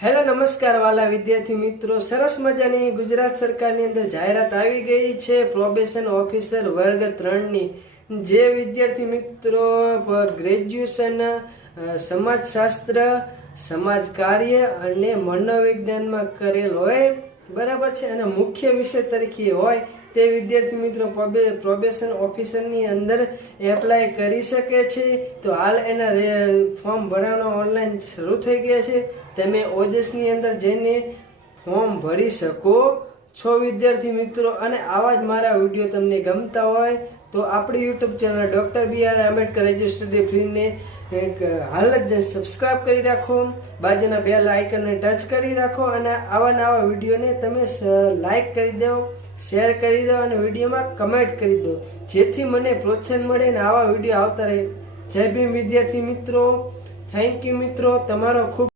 Hello નમસ્કાર વાલા વિદ્યાર્થી મિત્રો, સરસ મજાની ગુજરાત સરકારની અંદર જાહેરાત આવી ગઈ છે પ્રોબેશન ઓફિસર વર્ગ 3 ની. જે વિદ્યાર્થી મિત્રો ગ્રેજ્યુએશન સમાજશાસ્ત્ર, સમાજ કાર્ય અને મનોવિજ્ઞાનમાં કરેલ હોય, બરાબર છે, અને મુખ્ય વિષય તરીકે હોય તે વિદ્યાર્થી મિત્રો પ્રોબેશન ઓફિસરની અંદર એપ્લાય કરી શકે છે. તો હાલ એના ફોર્મ ભરવાનો ઓનલાઈન શરૂ થઈ ગયા છે. તમે ઓજસની અંદર જઈને ફોર્મ ભરી શકો છો વિદ્યાર્થી મિત્રો. અને આવા જ મારા વિડીયો તમને ગમતા હોય તો આપણી યુટ્યુબ ચેનલ ડૉક્ટર બી.આર. આંબેડકર એજ્યુસ્ટડી ફ્રીને હાલ જ સબસ્ક્રાઇબ કરી રાખો, બાજુના બેલ આઇકનને ટચ કરી રાખો અને આવા નવા વિડીયોને તમે લાઈક કરી દો, શેર કરી દો અને વિડીયોમાં કમેન્ટ કરી દો, જેથી મને પ્રોત્સાહન મળે અને આવા વિડીયો આવતા રહે. જય ભીમ વિદ્યાર્થી મિત્રો. થેન્ક યુ મિત્રો, તમારો ખૂબ